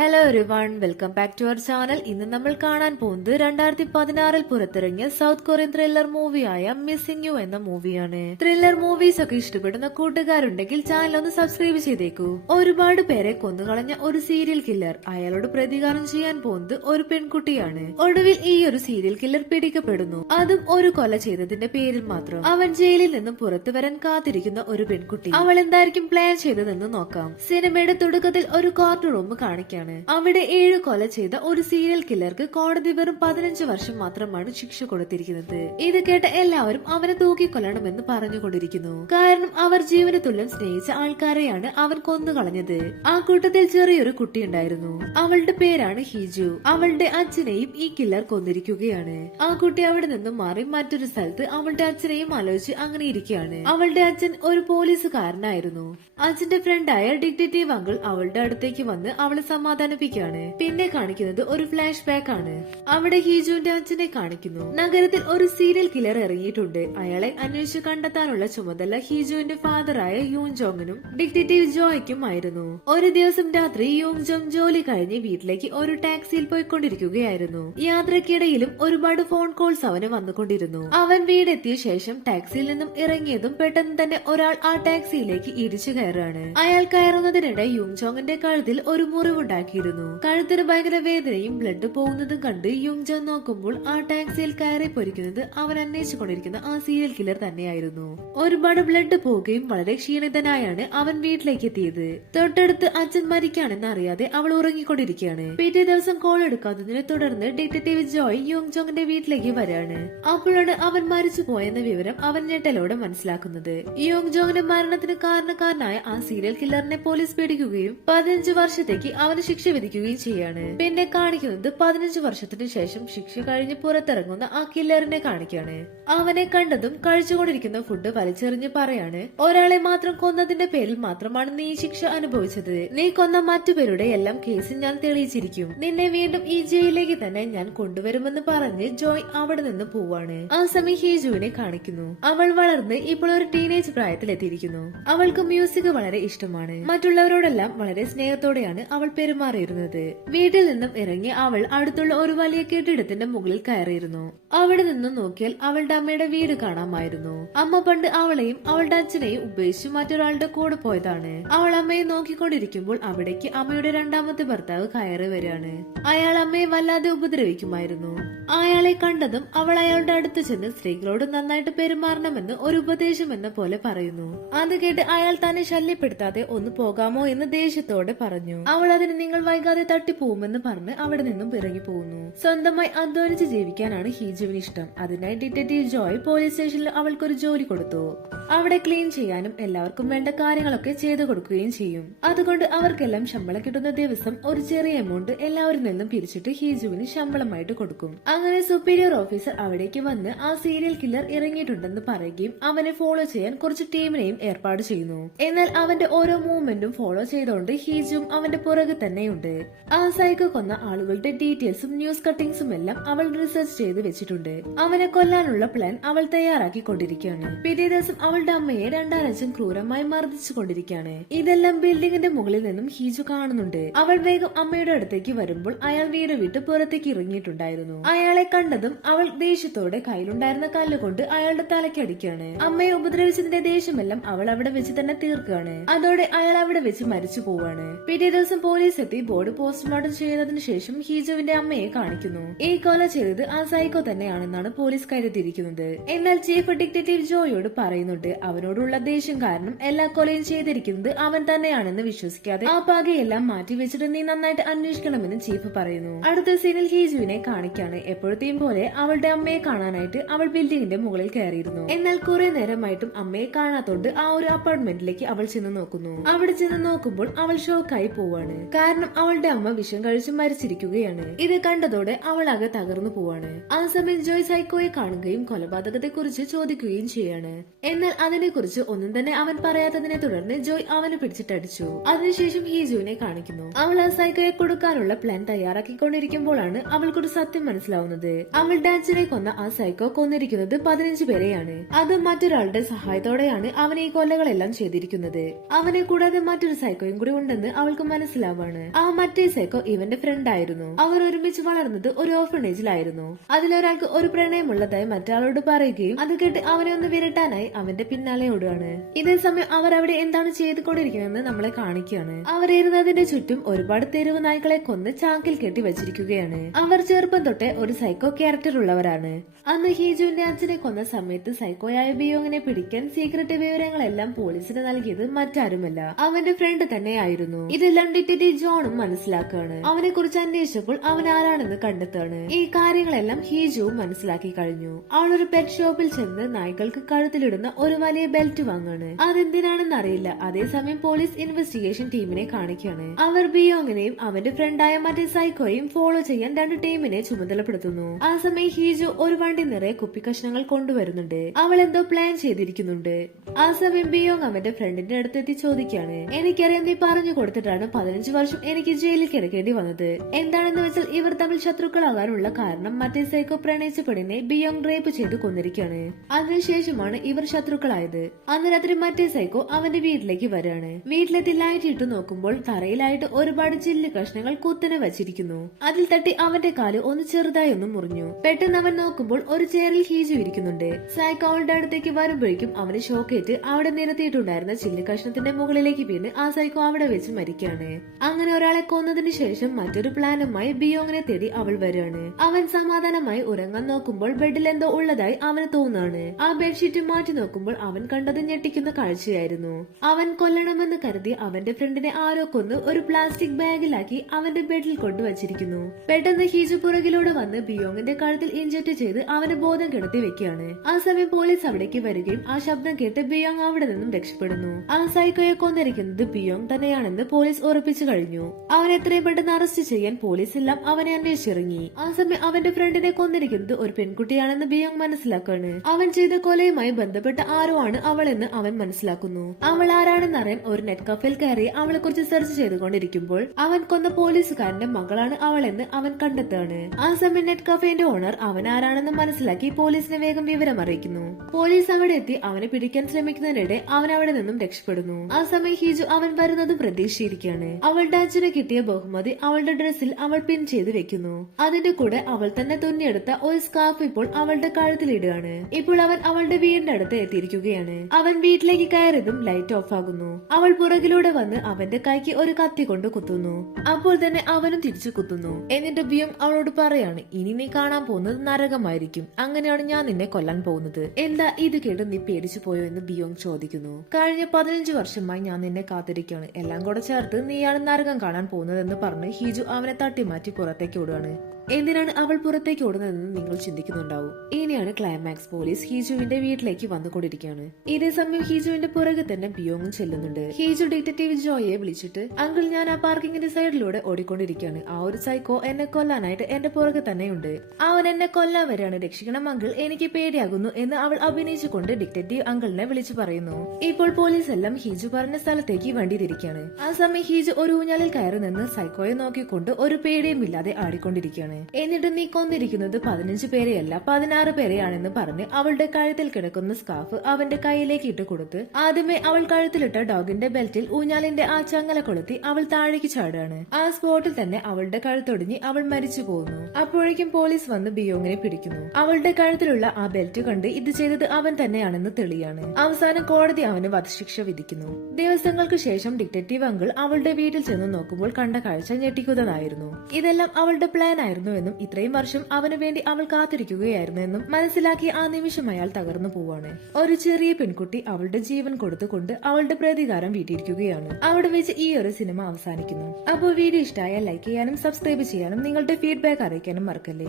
Hello everyone, welcome back to our channel. ഇന്ന് നമ്മൾ കാണാൻ പോകുന്നത് 2016 പുറത്തിറങ്ങിയ സൗത്ത് കൊറിയൻ ത്രില്ലർ മൂവിയായ മിസ്സിംഗ് യു എന്ന മൂവിയാണ്. ത്രില്ലർ മൂവീസ് ഒക്കെ ഇഷ്ടപ്പെടുന്ന കൂട്ടുകാരുണ്ടെങ്കിൽ ചാനൽ ഒന്ന് സബ്സ്ക്രൈബ് ചെയ്തേക്കൂ. ഒരുപാട് പേരെ കൊന്നുകളഞ്ഞ ഒരു സീരിയൽ കില്ലർ അയാളോട് പ്രതികാരം ചെയ്യാൻ പോകുന്നത് ഒരു പെൺകുട്ടിയാണ്. ഒടുവിൽ ഈ ഒരു സീരിയൽ കില്ലർ പിടിക്കപ്പെടുന്നു. അതും ഒരു കൊല ചെയ്തതിന്റെ പേരിൽ മാത്രം. അവൻ ജയിലിൽ നിന്നും പുറത്തു വരാൻ കാത്തിരിക്കുന്ന ഒരു പെൺകുട്ടി. അവൾ എന്തായിരിക്കും പ്ലാൻ ചെയ്തതെന്ന് നോക്കാം. സിനിമയുടെ തുടക്കത്തിൽ ഒരു കോർട്ട് റൂം കാണിക്കാം. അവിടെ 7 കൊല ചെയ്ത ഒരു സീരിയൽ കില്ലർക്ക് കോടതി വെറും 15 വർഷം മാത്രമാണ് ശിക്ഷ കൊടുത്തിരിക്കുന്നത്. ഇത് കേട്ട എല്ലാവരും അവനെ തൂക്കിക്കൊല്ലണമെന്ന് പറഞ്ഞുകൊണ്ടിരിക്കുന്നു. കാരണം അവർ ജീവന തുല്യം സ്നേഹിച്ച ആൾക്കാരെയാണ് അവൻ കൊന്നുകളഞ്ഞത്. ആ കൂട്ടത്തിൽ ചെറിയൊരു കുട്ടിയുണ്ടായിരുന്നു. അവളുടെ പേരാണ് ഹിജു. അവളുടെ അച്ഛനെയും ഈ കില്ലർ കൊന്നിരിക്കുകയാണ്. ആ കുട്ടി അവിടെ നിന്നും മാറി മറ്റൊരു സ്ഥലത്ത് അവളുടെ അച്ഛനെയും ആലോചിച്ച് അങ്ങനെ ഇരിക്കുകയാണ്. അവളുടെ അച്ഛൻ ഒരു പോലീസുകാരനായിരുന്നു. അച്ഛന്റെ ഫ്രണ്ടായ ഡിറ്റക്റ്റീവ് അങ്കിൾ അവളുടെ അടുത്തേക്ക് വന്ന് അവളെ സമാധാനിപ്പിക്കുകയാണ്. പിന്നെ കാണിക്കുന്നത് ഒരു ഫ്ലാഷ് ബാക്ക് ആണ്. അവിടെ ഹീജുവിന്റെ അച്ഛനെ കാണിക്കുന്നു. നഗരത്തിൽ ഒരു സീരിയൽ കില്ലർ ഇറങ്ങിയിട്ടുണ്ട്. അയാളെ അന്വേഷിച്ച് കണ്ടെത്താനുള്ള ചുമതല ഹീജുവിന്റെ ഫാദറായ യൂൺ ജോങ്ങിനും ഡിറ്റക്റ്റീവ് ജോയ്ക്കും ആയിരുന്നു. ഒരു ദിവസം രാത്രി യൂങ് ജോങ് ജോലി കഴിഞ്ഞ് വീട്ടിലേക്ക് ഒരു ടാക്സിയിൽ പോയിക്കൊണ്ടിരിക്കുകയായിരുന്നു. യാത്രക്കിടയിലും ഒരുപാട് ഫോൺ കോൾസ് അവന് വന്നുകൊണ്ടിരുന്നു. അവൻ വീടെത്തിയ ശേഷം ടാക്സിയിൽ നിന്നും ഇറങ്ങിയതും പെട്ടെന്ന് തന്നെ ഒരാൾ ആ ടാക്സിയിലേക്ക് ഇടിച്ചു കയറാണ്. അയാൾ കയറുന്നതിനിടെ യൂങ് ജോങ്ങിന്റെ കഴുത്തിൽ ഒരു മുറിവുണ്ടാക്കിയിരുന്നു. കഴുത്തിന് ഭയങ്കര വേദനയും ബ്ലഡ് പോകുന്നതും കണ്ട് യൂങ് ജോങ് നോക്കുമ്പോൾ ആ ടാക്സിയിൽ കയറി പൊരിക്കുന്നത് അവൻ അന്വേഷിച്ചുകൊണ്ടിരിക്കുന്ന ആ സീരിയൽ കില്ലർ തന്നെയായിരുന്നു. ഒരുപാട് ബ്ലഡ് പോവുകയും വളരെ ക്ഷീണിതനായാണ് അവൻ വീട്ടിലേക്ക് എത്തിയത്. തൊട്ടടുത്ത് അച്ഛൻ മരിക്കാണെന്ന് അറിയാതെ അവൾ ഉറങ്ങിക്കൊണ്ടിരിക്കുകയാണ്. പിറ്റേ ദിവസം കോൾ എടുക്കാത്തതിനെ തുടർന്ന് ഡിറ്റക്റ്റീവ് ജോയ് യൂങ് ജോങ്ങിന്റെ വീട്ടിലേക്ക് വരാണ്. അപ്പോഴാണ് അവൻ മരിച്ചു പോയെന്ന വിവരം അവൻ ഞെട്ടലോടെ മനസ്സിലാക്കുന്നത്. യൂങ് ജോങ്ങിന്റെ മരണത്തിന് കാരണക്കാരനായ ആ സീരിയൽ കില്ലറിനെ പോലീസ് പിടിക്കുകയും 15 വർഷത്തേക്ക് അവന് ശിക്ഷ വിധിക്കുകയും ചെയ്യാണ്. പിന്നെ കാണിക്കുന്നത് 15 വർഷത്തിന് ശേഷം ശിക്ഷ കഴിഞ്ഞ് പുറത്തിറങ്ങുന്ന ആ കില്ലറിനെ കാണിക്കാണ്. അവനെ കണ്ടതും കഴിച്ചുകൊണ്ടിരിക്കുന്ന ഫുഡ് വലിച്ചെറിഞ്ഞ് പറയാണ്, ഒരാളെ മാത്രം കൊന്നതിന്റെ പേരിൽ മാത്രമാണ് നീ ശിക്ഷ അനുഭവിച്ചത്. നീ കൊന്ന മറ്റുപേരുടെ എല്ലാം കേസിൽ ഞാൻ തെളിയിച്ചിരിക്കും. നിന്നെ വീണ്ടും ഈ ജയിലിലേക്ക് തന്നെ ഞാൻ കൊണ്ടുവരുമെന്ന് പറഞ്ഞ് ജോയ് അവിടെ നിന്ന് പോവാണ്. ആ സമയം ഹീജുവിനെ കാണിക്കുന്നു. അവൾ വളർന്ന് ഇപ്പോൾ ഒരു ടീനേജ് പ്രായത്തിലെത്തിയിരിക്കുന്നു. അവൾക്ക് മ്യൂസിക് വളരെ ഇഷ്ടമാണ്. മറ്റുള്ളവരോടെല്ലാം വളരെ സ്നേഹത്തോടെയാണ് അവൾ പെരുമാറിയിരുന്നത്. വീട്ടിൽ നിന്നും ഇറങ്ങി അവൾ അടുത്തുള്ള ഒരു വലിയ കെട്ടിടത്തിന്റെ മുകളിൽ കയറിയിരുന്നു. അവിടെ നിന്നും നോക്കിയാൽ അവളുടെ അമ്മയുടെ വീട് കാണാമായിരുന്നു. അമ്മ പണ്ട് അവളെയും അവളുടെ അച്ഛനെയും ഉപേക്ഷിച്ച് മറ്റൊരാളുടെ കൂടെ പോയതാണ്. അവൾ അമ്മയെ നോക്കിക്കൊണ്ടിരിക്കുമ്പോൾ അവിടേക്ക് അമ്മയുടെ രണ്ടാമത്തെ ഭർത്താവ് കയറി വരികയാണ്. അയാൾ അമ്മയെ വല്ലാതെ ഉപദ്രവിക്കുമായിരുന്നു. അയാളെ കണ്ടതും അവൾ അയാളുടെ അടുത്ത് ചെന്ന് സ്ത്രീകളോട് നന്നായിട്ട് പെരുമാറണമെന്ന് ഒരു ഉപദേശം എന്ന പോലെ പറയുന്നു. അത് കേട്ട് അയാൾ തന്നെ ശല്യപ്പെടുത്താതെ ഒന്ന് പോകാമോ എന്ന് ദേഷ്യത്തോടെ പറഞ്ഞു. അവൾ അതിന് നിങ്ങൾ വൈകാതെ തട്ടിപ്പോവുമെന്ന് പറഞ്ഞ് അവിടെ നിന്നും ഇറങ്ങി പോകുന്നു. സ്വന്തമായി അധ്വാനിച്ച് ജീവിക്കാനാണ് ഹീജുവിന് ഇഷ്ടം. അതിനായി ഡിറ്റക്റ്റീവ് ജോയ് പോലീസ് സ്റ്റേഷനിൽ അവൾക്കൊരു ജോലി കൊടുത്തു. അവിടെ ക്ലീൻ ചെയ്യാനും എല്ലാവർക്കും വേണ്ട കാര്യങ്ങളൊക്കെ ചെയ്തു കൊടുക്കുകയും ചെയ്യും. അതുകൊണ്ട് അവർക്കെല്ലാം ശമ്പളം കിട്ടുന്ന ദിവസം ഒരു ചെറിയ എമൗണ്ട് എല്ലാവരിൽ നിന്നും പിരിച്ചിട്ട് ഹീജുവിന് ശമ്പളമായിട്ട് കൊടുക്കും. അങ്ങനെ സുപ്പീരിയർ ഓഫീസർ അവിടേക്ക് വന്ന് ആ സീരിയൽ കില്ലർ ഇറങ്ങിയിട്ടുണ്ടെന്ന് പറയുകയും അവനെ ഫോളോ ചെയ്യാൻ കുറച്ച് ടീമിനെയും ഏർപ്പാട് ചെയ്യുന്നു. എന്നാൽ അവന്റെ ഓരോ മൂവ്മെന്റും ഫോളോ ചെയ്തുകൊണ്ട് ഹീജും അവന്റെ പുറകെ തന്നെയുണ്ട്. ആ സൈക്കോ കൊന്ന ആളുകളുടെ ഡീറ്റെയിൽസും ന്യൂസ് കട്ടിംഗ്സും എല്ലാം അവൾ റിസർച്ച് ചെയ്ത് വെച്ചിട്ടുണ്ട്. അവനെ കൊല്ലാനുള്ള പ്ലാൻ അവൾ തയ്യാറാക്കിക്കൊണ്ടിരിക്കുകയാണ്. പിറ്റേ ദിവസം അവളുടെ അമ്മയെ രണ്ടാനച്ഛൻ ക്രൂരമായി മർദ്ദിച്ചു കൊണ്ടിരിക്കുകയാണ്. ഇതെല്ലാം ബിൽഡിംഗിന്റെ മുകളിൽ നിന്നും ഹീജു കാണുന്നുണ്ട്. അവൾ വേഗം അമ്മയുടെ അടുത്തേക്ക് വരുമ്പോൾ അയാൾ വീട് വിട്ട് പുറത്തേക്ക് ഇറങ്ങിയിട്ടുണ്ടായിരുന്നു. അയാളെ കണ്ടതും അവൾ ദേഷ്യത്തോടെ കയ്യിലുണ്ടായിരുന്ന കല്ലുകൊണ്ട് അയാളുടെ തലക്കടിക്കുകയാണ്. അമ്മയെ ഉപദ്രവിച്ചതിന്റെ ദേഷ്യമെല്ലാം അവൾ അവിടെ വെച്ച് തന്നെ തീർക്കുകയാണ്. അതോടെ അയാൾ അവിടെ വെച്ച് മരിച്ചു പോവാണ്. പിറ്റേ ദിവസം പോലീസ് എത്തി ബോഡി പോസ്റ്റ്മോർട്ടം ചെയ്തതിനു ശേഷം ഹീജുവിന്റെ അമ്മയെ കാണിക്കുന്നു. ഈ കൊല ചെയ്തത് ആ സൈക്കോ തന്നെയാണെന്നാണ് പോലീസ് കരുതിയിരിക്കുന്നത്. എന്നാൽ ചീഫ് ഡിറ്റക്റ്റീവ് ജോയോട് പറയുന്നുണ്ട് അവനോടുള്ള ദേഷ്യം കാരണം എല്ലാ കൊലയും ചെയ്തിരിക്കുന്നത് അവൻ തന്നെയാണെന്ന് വിശ്വസിക്കാതെ ആ പകയെല്ലാം മാറ്റിവെച്ചിട്ട് നീ നന്നായിട്ട് അന്വേഷിക്കണമെന്ന് ചീഫ് പറയുന്നു. അടുത്ത സീനിൽ ഹീജുവിനെ കാണിക്കാണ്. എപ്പോഴത്തെയും പോലെ അവളുടെ അമ്മയെ കാണാനായിട്ട് അവൾ ബിൽഡിംഗിന്റെ മുകളിൽ കയറിയിരുന്നു. എന്നാൽ കുറെ നേരമായിട്ടും അമ്മയെ കാണാത്തോണ്ട് ആ ഒരു അപ്പാർട്ട്മെന്റിലേക്ക് അവൾ ചെന്ന് നോക്കുന്നു. അവിടെ ചെന്ന് നോക്കുമ്പോൾ അവൾ ഷോക്കായി പോവാണ്. കാരണം അവളുടെ അമ്മ വിഷം കഴിച്ച് മരിച്ചിരിക്കുകയാണ്. ഇത് കണ്ടതോടെ അവൾ ആകെ തകർന്നു പോവാണ്. ആ സമയം ജോയ് സൈക്കോയെ കാണുകയും കൊലപാതകത്തെ കുറിച്ച് ചോദിക്കുകയും ചെയ്യാണ്. എന്നാൽ അതിനെക്കുറിച്ച് ഒന്നും തന്നെ അവൻ പറയാത്തതിനെ തുടർന്ന് ജോയ് അവനെ പിടിച്ചിട്ടടിച്ചു. അതിനുശേഷം ഹീജുവിനെ കാണിക്കുന്നു. അവൾ ആ സൈക്കോയെ കൊടുക്കാനുള്ള പ്ലാൻ തയ്യാറാക്കിക്കൊണ്ടിരിക്കുമ്പോഴാണ് അവൾക്കൊരു സത്യം മനസ്സിലാവുന്നത്. അവളുടെ അച്ഛനെ കൊന്ന ആ സൈക്കോ കൊന്നിരിക്കുന്നത് 15 പേരെയാണ്. അത് മറ്റൊരാളുടെ സഹായത്തോടെയാണ് അവൻ ഈ കൊല്ലകളെല്ലാം ചെയ്തിരിക്കുന്നത്. അവനെ കൂടാതെ മറ്റൊരു സൈക്കോയും കൂടി ഉണ്ടെന്ന് അവൾക്ക് മനസ്സിലാവാണ്. ആ മറ്റേ സൈക്കോ ഇവന്റെ ഫ്രണ്ട് ആയിരുന്നു. അവർ ഒരുമിച്ച് വളർന്നത് ഒരു ഓർഫണേജിലായിരുന്നു. അതിലൊരാൾക്ക് ഒരു പ്രണയമുള്ളതായി മറ്റാളോട് പറയുകയും അത് കേട്ട് അവനെ ഒന്ന് വിരട്ടാനായി അവന്റെ പിന്നാലെ ഓടുകയാണ്. ഇതേ സമയം അവർ അവിടെ എന്താണ് ചെയ്തുകൊണ്ടിരിക്കുന്നതെന്ന് നമ്മളെ കാണിക്കുകയാണ്. അവർ ഇരുന്നതിന്റെ ചുറ്റും ഒരുപാട് തെരുവ് നായ്ക്കളെ കൊന്ന് ചാക്കിൽ കെട്ടി വെച്ചിരിക്കുകയാണ്. അവർ ചെറുപ്പം തൊട്ടേ ഒരു സൈക്കോ ക്യാരക്ടർ ഉള്ളവരാണ്. അന്ന് ഹീജുവിന്റെ അച്ഛനെ കൊന്ന സമയത്ത് സൈക്കോയായ ബിയോങ്ങിനെ പിടിക്കാൻ സീക്രട്ട് വിവരങ്ങളെല്ലാം പോലീസിന് നൽകിയത് മറ്റാരുമല്ല, അവന്റെ ഫ്രണ്ട് തന്നെയായിരുന്നു. ഇതെല്ലാം ഡിറ്റക്റ്റീവ് ജോണും മനസ്സിലാക്കുകയാണ്. അവനെ കുറിച്ച് അന്വേഷിച്ചപ്പോൾ അവൻ ആരാണെന്ന് കണ്ടെത്താണ്. ഈ കാര്യങ്ങളെല്ലാം ഹീജുവും മനസ്സിലാക്കി കഴിഞ്ഞു. അവളൊരു പെറ്റ് ഷോപ്പിൽ ചെന്ന് നായ്ക്കൾക്ക് കഴുത്തിലിടുന്ന ഒരു വലിയ ബെൽറ്റ് വാങ്ങാണ്. അതെന്തിനാണെന്ന് അറിയില്ല. അതേസമയം പോലീസ് ഇൻവെസ്റ്റിഗേഷൻ ടീമിനെ കാണിക്കുകയാണ്. അവർ ബിയോങ്ങിനെയും അവന്റെ ഫ്രണ്ടായ മറ്റേ സൈക്കോയും ഫോളോ ചെയ്യാൻ 2 ടീമിനെ ചുമതലപ്പെടുത്തുന്നു. ആ സമയം ഹീജു ഒരു വണ്ടി നിറയെ കുപ്പിക്കഷ്ണങ്ങൾ കൊണ്ടുവരുന്നുണ്ട്. അവൾ എന്തോ പ്ലാൻ ചെയ്തിരിക്കുന്നുണ്ട്. ആ സമയം ബിയോങ് അവന്റെ ഫ്രണ്ടിന്റെ അടുത്തെത്തി ചോദിക്കാണ്, എനിക്കറിയാം നീ പറഞ്ഞു കൊടുത്തിട്ടാണ് 15 വർഷം എനിക്ക് ജയിലിൽ കിടക്കേണ്ടി വന്നത്. എന്താണെന്ന് വെച്ചാൽ ഇവർ തമ്മിൽ ശത്രുക്കളാകാനുള്ള കാരണം മറ്റേ സൈക്കോ പ്രണയിച്ച പെണ്ണിനെ ബിയോങ് റേപ്പ് ചെയ്ത് കൊന്നിരിക്കുകയാണ്. അതിനുശേഷമാണ് ഇവർ ശത്രുക്കളായത്. അന്ന് രാത്രി മറ്റേ സൈക്കോ അവന്റെ വീട്ടിലേക്ക് വരാണ്. വീട്ടിലെത്തി ലൈറ്റ് ഇട്ട് നോക്കുമ്പോൾ തറയിലായിട്ട് ഒരുപാട് ചില്ല് കഷ്ണങ്ങൾ കുത്തനെ വച്ചിരിക്കുന്നു. അതിൽ തട്ടി അവന്റെ കാല് ഒന്ന് ചെറുതായി ഒന്ന് മുറിഞ്ഞു. പെട്ടെന്ന് അവൻ നോക്കുമ്പോൾ ഒരു ചെയറിൽ ഹീജു ഇരിക്കുന്നുണ്ട്. സൈക്കോ അവളുടെ അടുത്തേക്ക് വരുമ്പോഴേക്കും അവന് ഷോക്കേറ്റ് അവിടെ നിരത്തിയിട്ടുണ്ടായിരുന്ന ചില്ല് കഷ്ണത്തിന്റെ മുകളിലേക്ക് വീണ് ആ സൈക്കോ അവിടെ വെച്ച് മരിക്കാണ്. അങ്ങനെ ഒരാളെ കൊന്നതിന് ശേഷം മറ്റൊരു പ്ലാനുമായി ബിയോങ്ങിനെ തേടി അവൾ വരികയാണ്. അവൻ സമാധാനമായി ഉറങ്ങാൻ നോക്കുമ്പോൾ ബെഡിൽ എന്തോ ഉള്ളതായി അവന് തോന്നാണ്. ആ ബെഡ്ഷീറ്റ് മാറ്റി നോക്കുമ്പോൾ അവൻ കണ്ടത് ഞെട്ടിക്കുന്ന കാഴ്ചയായിരുന്നു. അവൻ കൊല്ലണമെന്ന് കരുതി അവന്റെ ഫ്രണ്ടിനെ ആരോ കൊന്ന് ഒരു പ്ലാസ്റ്റിക് ബാഗിലാക്കി അവന്റെ ബെഡിൽ കൊണ്ടുവച്ചിരിക്കുന്നു. പെട്ടെന്ന് ഹീജു പുറകിലൂടെ വന്ന് ബിയോങ്ങിന്റെ കഴുത്തിൽ ഇഞ്ചക്ട് ചെയ്ത് അവന് ബോധം കിടത്തി വെക്കുകയാണ്. ആ സമയം പോലീസ് അവിടേക്ക് വരികയും ആ ശബ്ദം കേട്ട് ബിയോങ് അവിടെ നിന്നും രക്ഷപ്പെടുന്നു. ആ സൈക്കോയെ കൊന്നിരിക്കുന്നത് ബിയോങ് തന്നെയാണെന്ന് പോലീസ് ഉറപ്പിച്ചു കഴിഞ്ഞു. അവൻ എത്രയും പെട്ടെന്ന് അറസ്റ്റ് ചെയ്യാൻ പോലീസ് എല്ലാം അവനെ അന്വേഷിച്ചിറങ്ങി. ആ സമയം അവന്റെ ഫ്രണ്ടിനെ കൊന്നിരിക്കുന്നത് ഒരു പെൺകുട്ടിയാണെന്ന് ബിയോങ് മനസ്സിലാക്കാണ്. അവൻ ചെയ്ത കൊലയുമായി ബന്ധപ്പെട്ട ആരോ ആണ് അവളെന്ന് അവൻ മനസ്സിലാക്കുന്നു. അവൾ ആരാണെന്ന് അറിയാൻ ഒരു നെറ്റ് കഫേയിൽ കയറി അവളെ കുറിച്ച് സെർച്ച് ചെയ്തുകൊണ്ടിരിക്കുമ്പോൾ അവൻ കൊന്ന പോലീസുകാരന്റെ മകളാണ് അവളെന്ന് അവൻ കണ്ടെത്താണ്. ആ സമയം നെറ്റ് കഫേന്റെ ഓണർ അവൻ ആരാണെന്ന് മനസ്സിലാക്കി പോലീസിനെ വേഗം വിവരം അറിയിക്കുന്നു. പോലീസ് അവിടെ എത്തി അവനെ പിടിക്കാൻ ശ്രമിക്കുന്നതിനിടെ അവൻ അവിടെ നിന്നും രക്ഷപ്പെടുന്നു. ആ സമയം ഹീജു അവൻ വരുന്നത് പ്രതീക്ഷിച്ചിരിക്കുകയാണ്. അവളുടെ അച്ഛന് കിട്ടിയ ബഹുമതി അവളുടെ ഡ്രസ്സിൽ അവൾ പിൻ ചെയ്ത് വെക്കുന്നു. അതിന്റെ കൂടെ അവൾ തന്നെ തുന്നിയെടുത്ത ഒരു സ്കാർഫ് ഇപ്പോൾ അവളുടെ കഴുത്തിലിടുകയാണ്. ഇപ്പോൾ അവൻ അവളുടെ വീടിന്റെ അടുത്ത് എത്തിയിരിക്കുകയാണ്. അവൻ വീട്ടിലേക്ക് കയറിയതും ലൈറ്റ് ഓഫ് ആകുന്നു. അവൾ പുറകിലൂടെ വന്ന് അവന്റെ കൈക്ക് ഒരു കത്തി കൊണ്ട് കുത്തുന്നു. അപ്പോൾ തന്നെ അവനും തിരിച്ചു കുത്തുന്നു. എന്നിട്ട് ബിയോങ് അവളോട് പറയാണ്, ഇനി നീ കാണാൻ പോകുന്നത് നരകമായിരിക്കും. അങ്ങനെയാണ് ഞാൻ നിന്നെ കൊല്ലാൻ പോകുന്നത്. എന്താ ഇത് കേട്ട് നീ പേടിച്ചു പോയോ എന്ന് ബിയോങ് ചോദിക്കുന്നു. കഴിഞ്ഞ 15 വർഷമായി ഞാൻ നിന്നെ കാത്തിരിക്കുകയാണ്. എല്ലാം കൂടെ ചേർത്ത് നീയാണ് നരകം കാണാൻ പോകുന്നതെന്ന് പറഞ്ഞ് ഹീജു അവനെ തട്ടിമാറ്റി പുറത്തേക്ക് ഓടുകയാണ്. എന്തിനാണ് അവൾ പുറത്തേക്ക് ഓടുന്നതെന്ന് നിങ്ങൾ ചിന്തിക്കുന്നുണ്ടാവും. ഇനിയാണ് ക്ലൈമാക്സ്. പോലീസ് ഹീജുവിന്റെ വീട്ടിലേക്ക് വന്നുകൊണ്ടിരിക്കുകയാണ്. ഇതേ സമയം ഹീജുവിന്റെ പുറകെ തന്നെ ബിയോങ്ങും ചെല്ലുന്നുണ്ട്. ഹീജു ഡിറ്റക്റ്റീവ് ജോയെ വിളിച്ചിട്ട്, അങ്കിൾ ഞാൻ ആ പാർക്കിങ്ങിന്റെ സൈഡിലൂടെ ഓടിക്കൊണ്ടിരിക്കുകയാണ്. ആ ഒരു സൈക്കോ എന്നെ കൊല്ലാനായിട്ട് എന്റെ പുറകെ തന്നെയുണ്ട്. അവൻ എന്നെ കൊല്ലാൻ വരെയാണ്. രക്ഷിക്കണം അങ്കിൾ, എനിക്ക് പേടിയാകുന്നു എന്ന് അവൾ അഭിനയിച്ചുകൊണ്ട് ഡിറ്റക്റ്റീവ് അങ്കിളിനെ വിളിച്ചു പറയുന്നു. ഇപ്പോൾ പോലീസ് എല്ലാം ഹീജു പറഞ്ഞ സ്ഥലത്തേക്ക് വണ്ടി തിരിക്കുകയാണ്. ആ സമയം ഹീജു ഒരു ഊഞ്ഞാലിൽ കയറി നിന്ന് സൈക്കോയെ നോക്കിക്കൊണ്ട് ഒരു പേടിയും ഇല്ലാതെ ആടിക്കൊണ്ടിരിക്കുകയാണ്. എന്നിട്ട് നീ കൊന്നിരിക്കുന്നത് 15 പേരെയല്ല 16 പേരെയാണെന്ന് പറഞ്ഞ് അവളുടെ കഴുത്തിൽ കിടക്കുന്ന സ്കാർഫ് അവന്റെ കയ്യിലേക്ക് ഇട്ട് കൊടുത്ത് ആദ്യമേ അവൾ കഴുത്തിലിട്ട ഡോഗിന്റെ ബെൽറ്റിൽ ഊഞ്ഞാലിന്റെ ആ ചങ്ങല കൊളുത്തി അവൾ താഴേക്ക് ചാടുകയാണ്. ആ സ്പോട്ടിൽ തന്നെ അവളുടെ കഴുത്തൊടിഞ്ഞ് അവൾ മരിച്ചു പോകുന്നു. അപ്പോഴേക്കും പോലീസ് വന്ന് ബിയോങ്ങിനെ പിടിക്കുന്നു. അവളുടെ കഴുത്തിലുള്ള ആ ബെൽറ്റ് കണ്ട് ഇത് ചെയ്തത് അവൻ തന്നെയാണെന്ന് തെളിയാണ്. അവസാനം കോടതി അവന് വധശിക്ഷ വിധിക്കുന്നു. ദിവസങ്ങൾക്ക് ശേഷം ഡിറ്റക്റ്റീവ് അങ്കിൾ അവളുടെ വീട്ടിൽ ചെന്ന് നോക്കുമ്പോൾ കണ്ട കാഴ്ച ഞെട്ടിക്കുന്നതായിരുന്നു. ഇതെല്ലാം അവളുടെ പ്ലാൻ ആയിരുന്നു എന്നും ഇത്രയും വർഷം അവന് വേണ്ടി അവൾ കാത്തിരിക്കുകയായിരുന്നു എന്നും മനസ്സിലാക്കി ആ നിമിഷം അയാൾ തകർന്നു പോവാണ്. ഒരു ചെറിയ പെൺകുട്ടി അവളുടെ ജീവൻ കൊടുത്തുകൊണ്ട് അവളുടെ പ്രതികാരം വീട്ടിയിരിക്കുകയാണ്. അവിടെ വെച്ച് ഈ ഒരു സിനിമ അവസാനിക്കുന്നു. അപ്പോൾ വീഡിയോ ഇഷ്ടമായാൽ ലൈക്ക് ചെയ്യാനും സബ്സ്ക്രൈബ് ചെയ്യാനും നിങ്ങളുടെ ഫീഡ്ബാക്ക് അറിയിക്കാനും മറക്കല്ലേ.